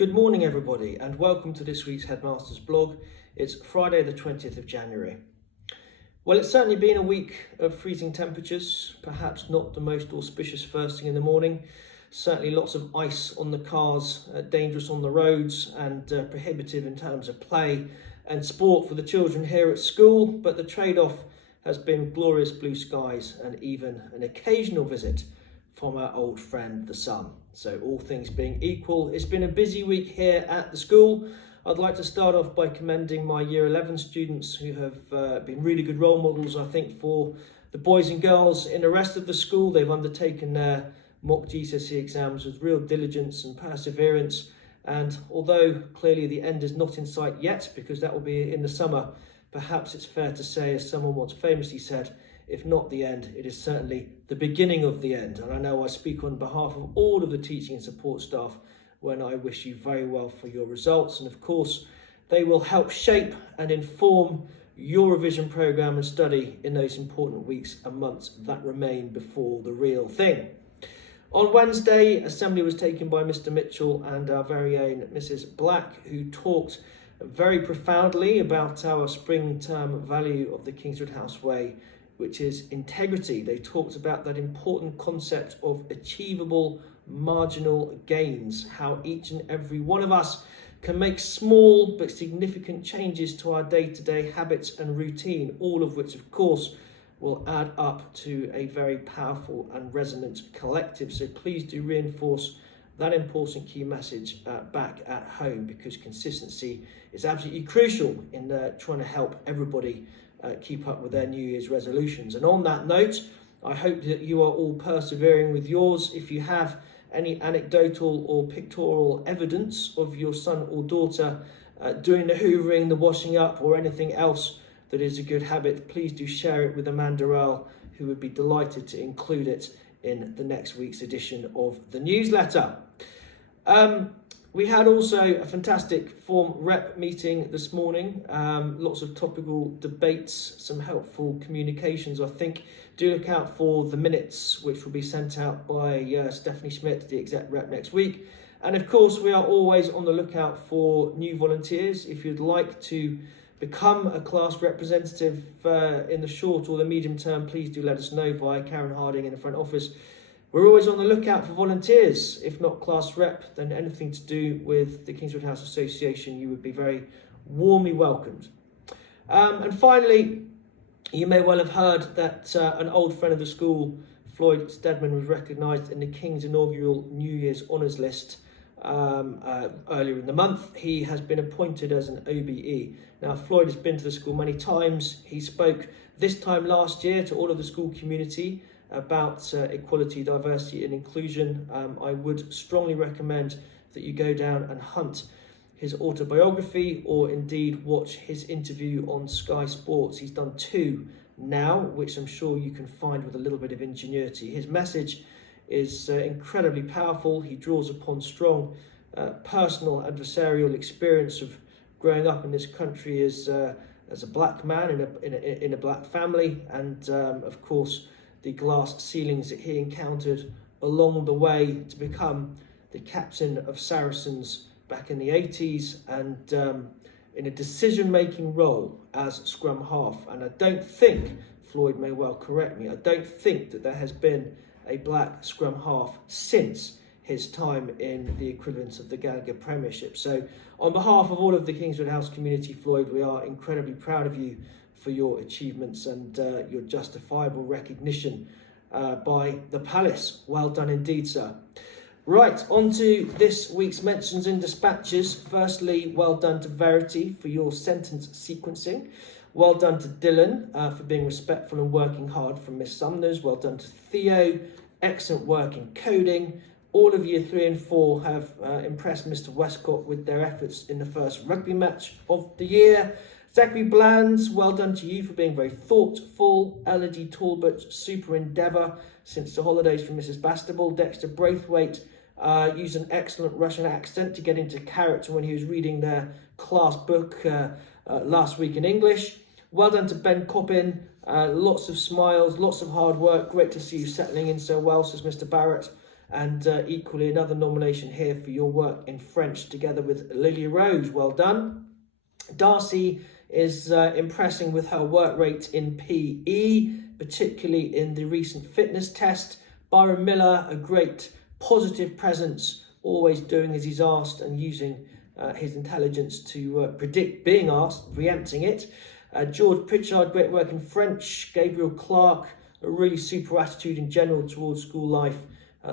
Good morning everybody and welcome to this week's Headmasters blog. It's Friday the 20th of January. Well, it's certainly been a week of freezing temperatures, perhaps not the most auspicious first thing in the morning. Certainly lots of ice on the cars, dangerous on the roads and prohibitive in terms of play and sport for the children here at school, but the trade-off has been glorious blue skies and even an occasional visit from our old friend the sun. So all things being equal, it's been a busy week here at the school. I'd like to start off by commending my Year 11 students who have been really good role models, I think, for the boys and girls in the rest of the school. They've undertaken their mock GCSE exams with real diligence and perseverance. And although clearly the end is not in sight yet, because that will be in the summer, perhaps it's fair to say, as someone once famously said, if not the end, it is certainly the beginning of the end. And I know I speak on behalf of all of the teaching and support staff when I wish you very well for your results. And of course, they will help shape and inform your revision programme and study in those important weeks and months that remain before the real thing. On Wednesday, assembly was taken by Mr. Mitchell and our very own Mrs. Black, who talked very profoundly about our spring term value of the Kingswood House Way, which is integrity. They talked about that important concept of achievable marginal gains, how each and every one of us can make small but significant changes to our day-to-day habits and routine, all of which, of course, will add up to a very powerful and resonant collective. So please do reinforce that important key message back at home, because consistency is absolutely crucial in trying to help everybody keep up with their New Year's resolutions. And on that note, I hope that you are all persevering with yours. If you have any anecdotal or pictorial evidence of your son or daughter doing the hoovering, the washing up, or anything else that is a good habit, please do share it with Amanda Earle, who would be delighted to include it in the next week's edition of the newsletter. We had also a fantastic form rep meeting this morning, lots of topical debates, some helpful communications. I think do look out for the minutes, which will be sent out by Stephanie Schmidt, the exec rep, next week. And of course, we are always on the lookout for new volunteers. If you'd like to become a class representative in the short or the medium term, please do let us know via Karen Harding in the front office. We're always on the lookout for volunteers. If not class rep, then anything to do with the Kingswood House Association, you would be very warmly welcomed. And finally, you may well have heard that an old friend of the school, Floyd Steadman, was recognised in the King's inaugural New Year's Honours list earlier in the month. He has been appointed as an OBE. Now, Floyd has been to the school many times. He spoke this time last year to all of the school community about equality, diversity and inclusion. I would strongly recommend that you go down and hunt his autobiography, or indeed watch his interview on Sky Sports. He's done 2 now, which I'm sure you can find with a little bit of ingenuity. His message is incredibly powerful. He draws upon strong personal adversarial experience of growing up in this country as a black man in a black family, and of course the glass ceilings that he encountered along the way to become the captain of Saracens back in the 80s, and in a decision-making role as scrum half. And I don't think, Floyd may well correct me, I don't think that there has been a black scrum half since his time in the equivalent of the Gallagher Premiership. So on behalf of all of the Kingswood House community, Floyd, we are incredibly proud of you for your achievements and your justifiable recognition by the Palace. Well done indeed, sir. Right, on to this week's mentions and dispatches. Firstly, well done to Verity for your sentence sequencing. Well done to Dylan for being respectful and working hard from Miss Sumners. Well done to Theo. Excellent work in coding. All of year 3 and 4 have impressed Mr. Westcott with their efforts in the first rugby match of the year. Zachary Blands, well done to you for being very thoughtful. Elodie Talbot, super endeavour since the holidays from Mrs. Bastable. Dexter Braithwaite used an excellent Russian accent to get into character when he was reading their class book last week in English. Well done to Ben Coppin. Lots of smiles, lots of hard work. Great to see you settling in so well, says Mr. Barrett. And equally another nomination here for your work in French together with Lily Rose. Well done. Darcy is impressing with her work rate in PE, particularly in the recent fitness test. Byron Miller, a great positive presence, always doing as he's asked and using his intelligence to predict being asked, preempting it. George Pritchard, great work in French. Gabriel Clark, a really super attitude in general towards school life.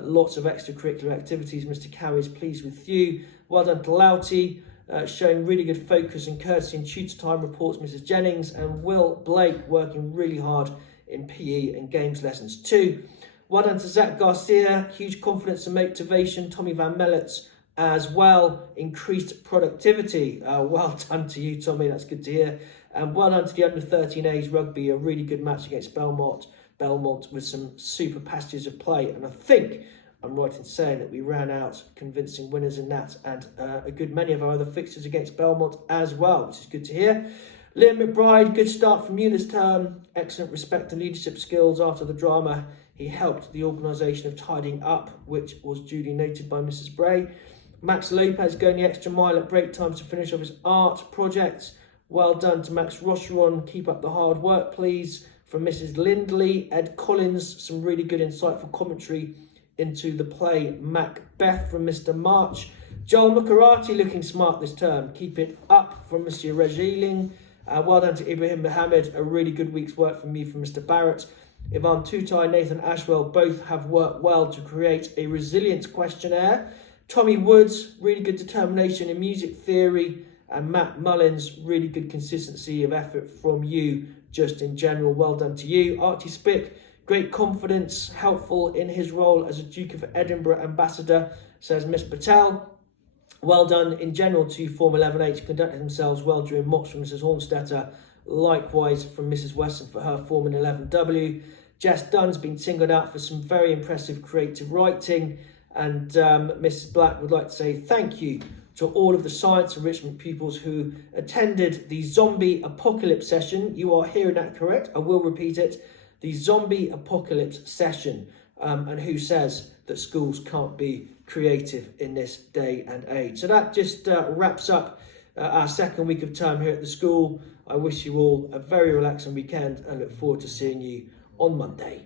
Lots of extracurricular activities. Mr. Cowie is pleased with you. Well done to Louty, showing really good focus and courtesy in tutor time, reports Mrs. Jennings. And Will Blake working really hard in PE and games lessons too. Well done to Zach Garcia, huge confidence and motivation. Tommy Van Mellets as well, increased productivity. Well done to you, Tommy, that's good to hear. And well done to the under 13As rugby, a really good match against Belmont with some super passages of play. And I think I'm right in saying that we ran out convincing winners in that and a good many of our other fixtures against Belmont as well, which is good to hear. Liam McBride, good start from you this term. Excellent respect and leadership skills after the drama. He helped the organisation of tidying up, which was duly noted by Mrs. Bray. Max Lopez going the extra mile at break times to finish off his art project. Well done to Max Rocheron. Keep up the hard work, please. From Mrs. Lindley. Ed Collins, some really good insightful commentary into the play Macbeth from Mr. March. Joel Mukarati looking smart this term. Keep it up from Monsieur Regiling. Well done to Ibrahim Mohammed. A really good week's work from me from Mr. Barrett. Ivan Tutai, Nathan Ashwell both have worked well to create a resilience questionnaire. Tommy Woods, really good determination in music theory. And Matt Mullins, really good consistency of effort from you just in general. Well done to you. Archie Spick, great confidence, helpful in his role as a Duke of Edinburgh ambassador, says Miss Patel. Well done in general to Form 11H, conducted themselves well during mocks from Mrs. Hornstetter. Likewise from Mrs. Weston for her Form in 11W. Jess Dunn's been singled out for some very impressive creative writing. And Mrs. Black would like to say thank you to all of the science enrichment pupils who attended the zombie apocalypse session. You are hearing that correct. I will repeat it. The zombie apocalypse session. And who says that schools can't be creative in this day and age. So that just wraps up our second week of term here at the school. I wish you all a very relaxing weekend and look forward to seeing you on Monday.